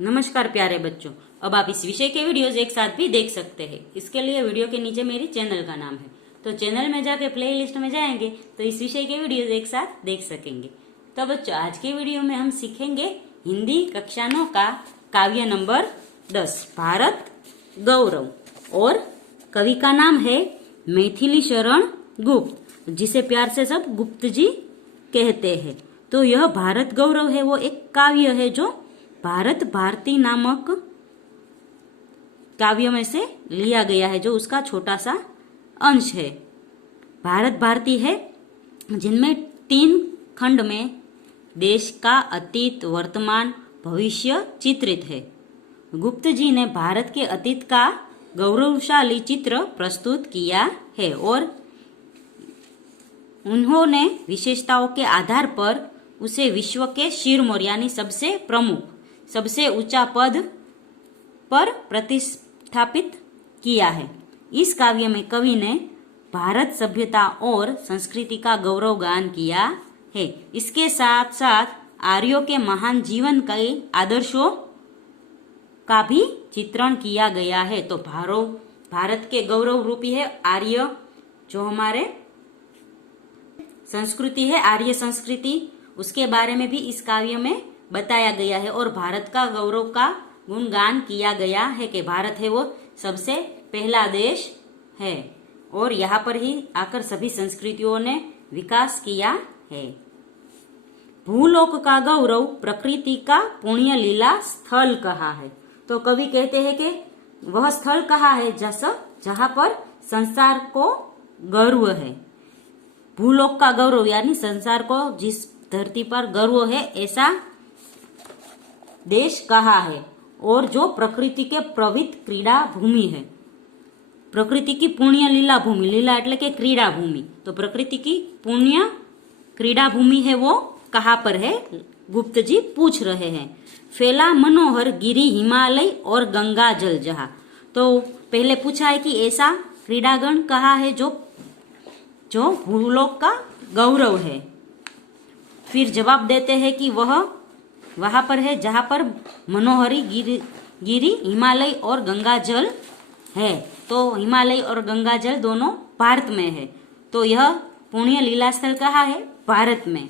नमस्कार प्यारे बच्चों, अब आप इस विषय के वीडियोज एक साथ भी देख सकते हैं। इसके लिए वीडियो के नीचे मेरी चैनल का नाम है, तो चैनल में जाके प्ले लिस्ट में जाएंगे तो इस विषय के वीडियोज एक साथ देख सकेंगे। तो बच्चों, आज के वीडियो में हम सीखेंगे हिंदी कक्षा 9 का काव्य नंबर 10 भारत गौरव, और कवि का नाम है मैथिली शरण गुप्त, जिसे प्यार से सब गुप्त जी कहते हैं। तो यह भारत गौरव है वो एक काव्य है जो भारत भारती नामक काव्य में से लिया गया है, जो उसका छोटा सा अंश है। भारत भारती है जिनमें 3 खंड में देश का अतीत, वर्तमान, भविष्य चित्रित है। गुप्त जी ने भारत के अतीत का गौरवशाली चित्र प्रस्तुत किया है और उन्होंने विशेषताओं के आधार पर उसे विश्व के शीर्षों यानी सबसे प्रमुख, सबसे ऊंचा पद पर प्रतिस्थापित किया है। इस काव्य में कवि ने भारत सभ्यता और संस्कृति का गौरव गान किया है। इसके साथ साथ आर्यों के महान जीवन के आदर्शों का भी चित्रण किया गया है। तो भारत के गौरव रूपी है आर्य, जो हमारे संस्कृति है, आर्य संस्कृति, उसके बारे में भी इस काव्य में बताया गया है। और भारत का गौरव का गुणगान किया गया है कि भारत है वो सबसे पहला देश है और यहाँ पर ही आकर सभी संस्कृतियों ने विकास किया है। भूलोक का गौरव प्रकृति का पुण्य लीला स्थल कहा है। तो कवि कहते हैं कि वह स्थल कहा है जहाँ पर संसार को गर्व है। भूलोक का गौरव यानी संसार को जिस धरती पर गर्व है ऐसा देश कहा है, और जो प्रकृति के पवित्र क्रीड़ा भूमि है, प्रकृति की पुण्य लीला भूमि, लीला એટલે કે क्रीड़ा भूमि, तो प्रकृति की पुण्य क्रीड़ा भूमि है वो कहाँ पर है, गुप्त जी पूछ रहे हैं। फैला मनोहर गिरी हिमालय और गंगा जल जहा। तो पहले पूछा है कि ऐसा क्रीड़ागण कहाँ है जो भूलोक का गौरव है। फिर जवाब देते हैं कि वह वहां पर है जहां पर मनोहरी गिरी हिमालय और गंगा जल है। तो हिमालय और गंगा जल दोनों भारत में है। तो यह पुण्य लीला स्थल कहाँ है, भारत में।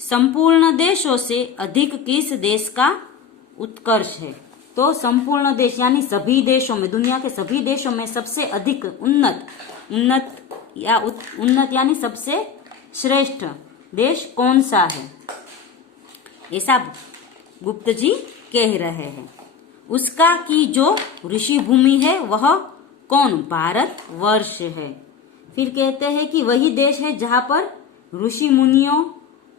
संपूर्ण देशों से अधिक किस देश का उत्कर्ष है। तो संपूर्ण देश यानी सभी देशों में, दुनिया के सभी देशों में सबसे अधिक उन्नत यानी सबसे श्रेष्ठ देश कौन सा है, ऐसा गुप्त जी कह रहे हैं। उसका की जो ऋषि भूमि है वह कौन, भारत वर्ष है। फिर कहते हैं कि वही देश है जहां पर ऋषि मुनियों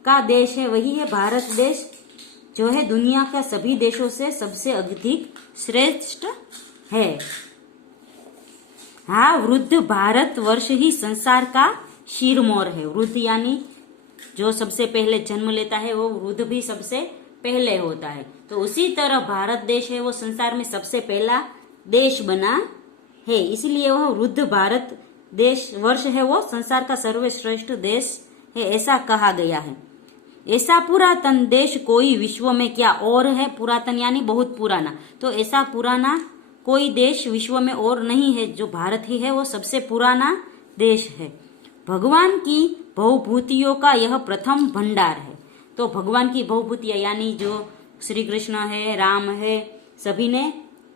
का देश है, वही है भारत देश, जो है दुनिया का सभी देशों से सबसे अधिक श्रेष्ठ है। हाँ, वृद्ध भारत वर्ष ही संसार का शीरमोर है। वृद्ध यानी जो सबसे पहले जन्म लेता है वो वृद्ध भी सबसे पहले होता है। तो उसी तरह भारत देश है वो संसार में सबसे पहला देश बना है, इसलिए वह वृद्ध भारत देश वर्ष है वो संसार का सर्वश्रेष्ठ देश है, ऐसा कहा गया है। ऐसा पुरातन देश कोई विश्व में क्या और है। पुरातन यानी बहुत पुराना, तो ऐसा पुराना कोई देश विश्व में और नहीं है, जो भारत ही है वो सबसे पुराना देश है। भगवान की बहुभूतियों का यह प्रथम भंडार है। तो भगवान की बहुभूतियां यानी जो श्री कृष्ण है, राम है, सभी ने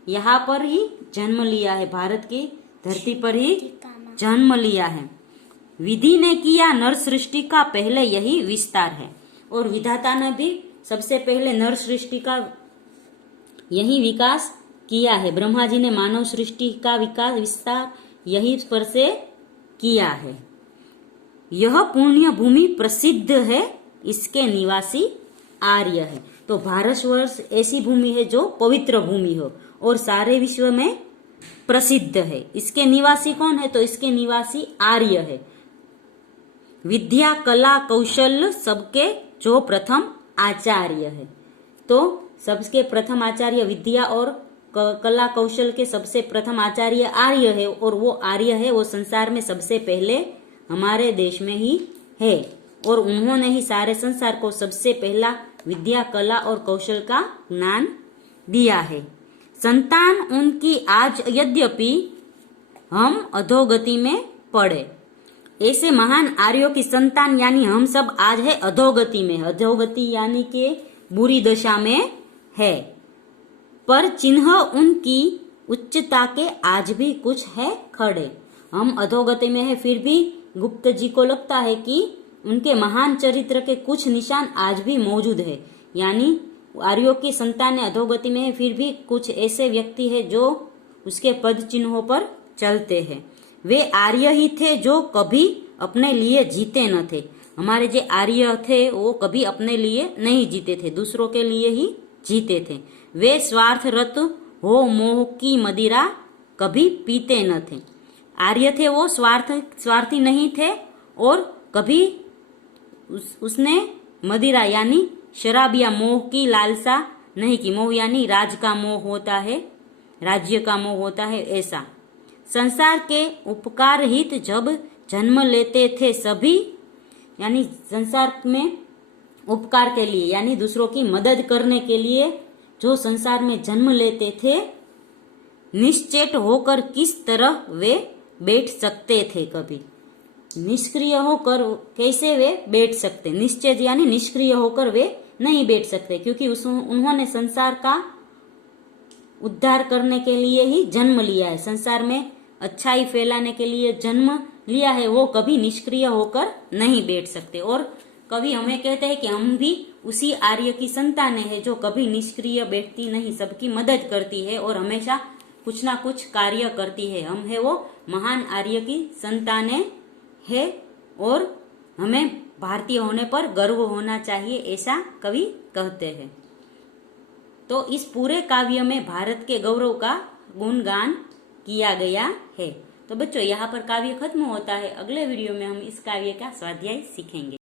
यहाँ पर ही जन्म लिया है, भारत की धरती पर ही जन्म लिया है। विधि ने किया नर सृष्टि का पहले यही विस्तार है, और विधाता ने भी सबसे पहले नर सृष्टि का यही विकास किया है। ब्रह्मा जी ने मानव सृष्टि का विस्तार यही पर से किया है। यह पुण्य भूमि प्रसिद्ध है, इसके निवासी आर्य है। तो भारतवर्ष ऐसी भूमि है जो पवित्र भूमि हो और सारे विश्व में प्रसिद्ध है। इसके निवासी कौन है, तो इसके निवासी आर्य है। विद्या कला कौशल सबके जो प्रथम आचार्य है। तो सबके प्रथम आचार्य विद्या और कला कौशल के सबसे प्रथम आचार्य आर्य है, और वो आर्य है वो संसार में सबसे पहले हमारे देश में ही है, और उन्होंने ही सारे संसार को सबसे पहला विद्या कला और कौशल का ज्ञान दिया है। संतान उनकी आज यद्यपि हम अधोगति में पड़े। ऐसे महान आर्यों की संतान यानी हम सब आज है अधोगति में। अधोगति यानी कि बुरी दशा में है, पर चिन्ह उनकी उच्चता के आज भी कुछ है खड़े। हम अधोगति में है, फिर भी गुप्त जी को लगता है कि उनके महान चरित्र के कुछ निशान आज भी मौजूद है। यानी आर्यों की संतान अधोगति में है, फिर भी कुछ ऐसे व्यक्ति है जो उसके पद चिन्हों पर चलते हैं। वे आर्य ही थे जो कभी अपने लिए जीते न थे। हमारे जो आर्य थे वो कभी अपने लिए नहीं जीते थे, दूसरों के लिए ही जीते थे। वे स्वार्थरत हो मोह की मदिरा कभी पीते न थे। आर्य थे वो स्वार्थी नहीं थे और कभी उसने मदिरा यानी शराब या मोह की लालसा नहीं की। मोह यानी राज का मोह होता है, राज्य का मोह होता है, ऐसा। संसार के उपकार हित जब जन्म लेते थे सभी, यानी संसार में उपकार के लिए यानी दूसरों की मदद करने के लिए जो संसार में जन्म लेते थे, निश्चेत होकर किस तरह वे बैठ सकते थे। कभी निष्क्रिय होकर कैसे वे बैठ सकते। निश्चेत यानी निष्क्रिय होकर वे नहीं बैठ सकते, क्योंकि उन्होंने संसार का उद्धार करने के लिए ही जन्म लिया है, संसार में अच्छाई फैलाने के लिए जन्म लिया है। वो कभी निष्क्रिय होकर नहीं बैठ सकते। और कभी हमें कहते हैं कि हम भी उसी आर्य की संतानें हैं जो कभी निष्क्रिय बैठती नहीं, सबकी मदद करती है और हमेशा कुछ ना कुछ कार्य करती है। हम है वो महान आर्य की संतानें है और हमें भारतीय होने पर गर्व होना चाहिए, ऐसा कवि कहते हैं। तो इस पूरे काव्य में भारत के गौरव का गुणगान किया गया है। तो बच्चों यहाँ पर काव्य खत्म होता है। अगले वीडियो में हम इस काव्य का स्वाध्याय सीखेंगे।